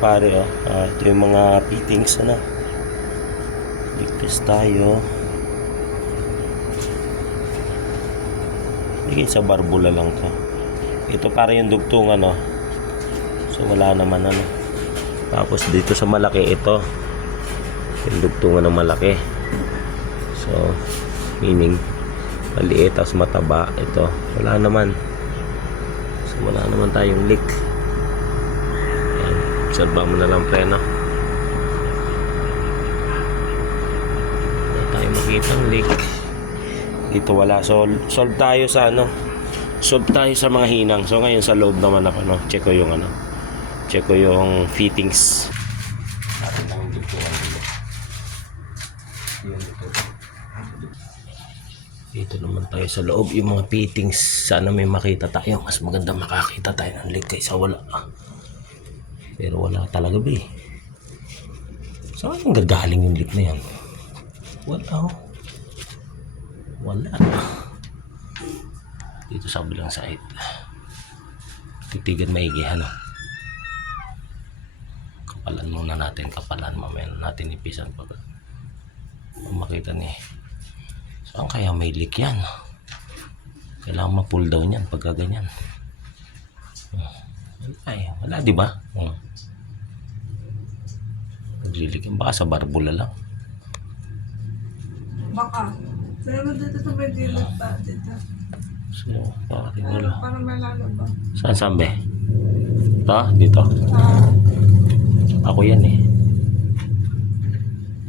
pare, oh. Ito yung mga fittings, ano. Ligtas tayo. Hindi sa barbula lang to. Ito para yung dugtungan, oh. So wala naman, ano. Tapos dito sa malaki, ito yung dugtungan ng malaki. So meaning maliit tapos mataba. Ito wala naman. So wala naman tayong leak. Ayan. Obserba mo na lang preno. Wala tayong makitang leak. Dito wala. So solve tayo sa ano, solve tayo sa mga hinang. So ngayon sa loob naman ako, no, check ko yung ano, check ko yung fittings. Atin lang yung dugtungan dito. Dito naman tayo sa loob yung mga fittings. Sana may makita tayo. Mas maganda makakita tayo ng leak kaysa wala. Pero wala talaga ba eh. Saan yung gagaling yung leak na yan? Wala oh. Wala. Dito sa bilang side. Titigan maigi, ano. Kapalan muna natin. Kapalan mamaya natin ipisan pag makita ni. Saan kaya may leak yan? Kailangan ma-pull down yan pagka ganyan. Ay, wala di ba? Naglilik yan. Baka sa barbula lang. Baka. Pero mo dito sa may gilid pa dito. So, bakit wala? Parang may lalo ba? Saan be? Ito? Dito? Ako yan eh.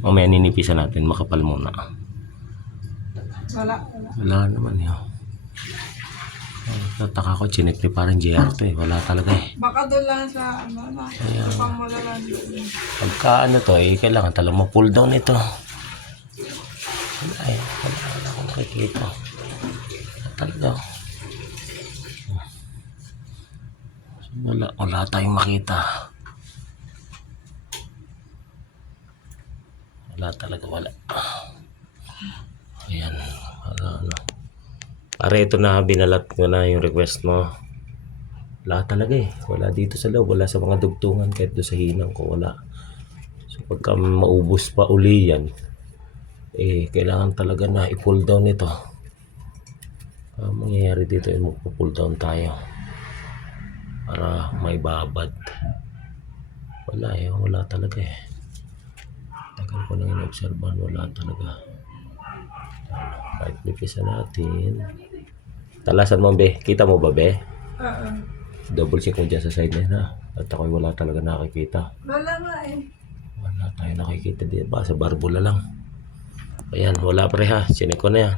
Mamaya ninipisan natin. Makapal muna. Wala. Wala naman yun. Nataka ko, chinik ni parang JR to eh. Wala talaga eh. Baka doon lang sa ano na. Sa pamulalan doon. Pagka ano to eh, kailangan talagang ma-pull down ito. Ay, wala akong makikita. Talaga. Wala tayong makita. Wala talaga, wala. Ayan, ano. Para ito na, binalat ko na yung request mo. Wala talaga eh. Wala dito sa loob. Wala sa mga dugtungan. Kahit doon sa hinang ko, wala. So pagka maubos pa uli yan, eh, kailangan talaga na i-pull down ito. Mangyayari dito ay magpo-pull down tayo. Para may babad. Wala eh. Wala talaga eh. Tagal ko lang in-obserban. Wala talaga. Kahit nipisan natin. Talasan mo be. Kita mo ba be? Double check mo dyan sa side na yun ha. At ako'y wala talaga nakikita. Wala nga eh. Wala tayo nakikita dito. Ba sa barbula lang. Ayan. Wala pre ha. Sinek ko na yan.